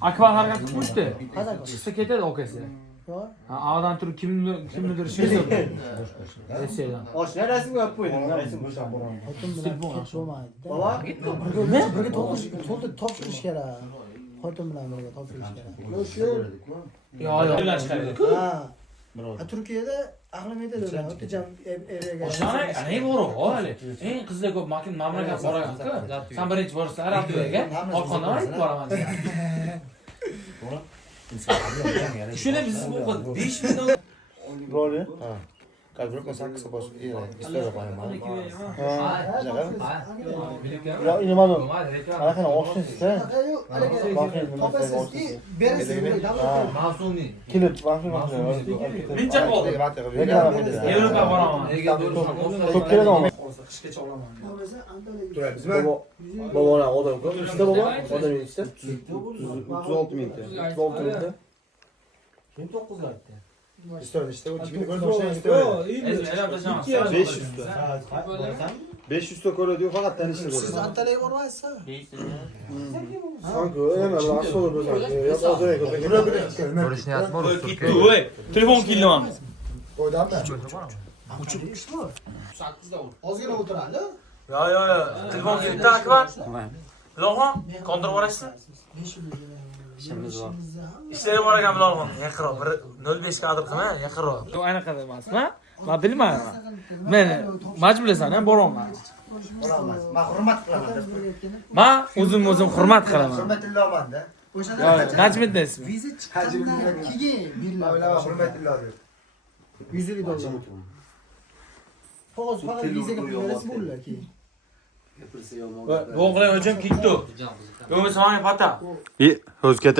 Akbar harakat qilibdi. Chiqsa ketadi okasi. Ha, ağdan turib kimnidir ishlaydi. Rossiyadan. Oshna rasmga olib qo'ydim. Rasm Xotin bilan bo'lmaydi. Baba, Birga topshirish kerak. Xotin bilan birga topshirish kerak. Yo'q, chiqaradi. Ha. Turkiyada aqlim yetadi ular. O'tijam erga. Oshana, ana bor hali. Eng qizlar ko'p mamlakat boragan-ku. Sen birinchi borsan Arablarga, Qolqondan olib boraman. Shuna biz bu 5 million roli. Ha. Kalbim saksı boş. İstiyor bayağı. Ya inanmadı. Alakana olsun size. Masumi. Kilit bakın. Mincha qoldi. Yevropa boraman. Çok kere de olmaz. Qishgacha olaman. Baba ne odam ko'p. İşte baba. Odam işte. 36 ming. 36 ming. 9 aytdi. İşte o tipini koymuş işte. 500 to ko'ra diyor fakat tanishdi ko'ra. Siz Antalyaga bormaysiz? Sanki öyle nasıl olur böyle? Ya odaya ko'ra. Ko'rishniyat bor. Voy, telefon keldim. Koydam ben. Uchib ishmi? 8 da ozgina o'tiradi. Yo, telefon keldi, Akbar. Ilohim, kondir borasizmi? 5 yil. İşimiz var. İşleri bor ekan Ilohim. Yaqinroq 05 kadr qilma, yaqinroq. Yo'q, anaqa emasmi? Men bilmayman. Men majburlasan, boraman. Olamaz. Ma hurmat qilaman. Men o'zim hurmat qilaman. Hurmatillomanda. Yo'q, Najmiddin ismi. Viza chiqqandan keyin beriladi. Avlama hurmatillo diyor. 150 dollar. Faqat vizaga pul berasiz bo'ladi keyin. Bo'g'lan o'chim ketdi. Bo'lmasa menga pata. O'zga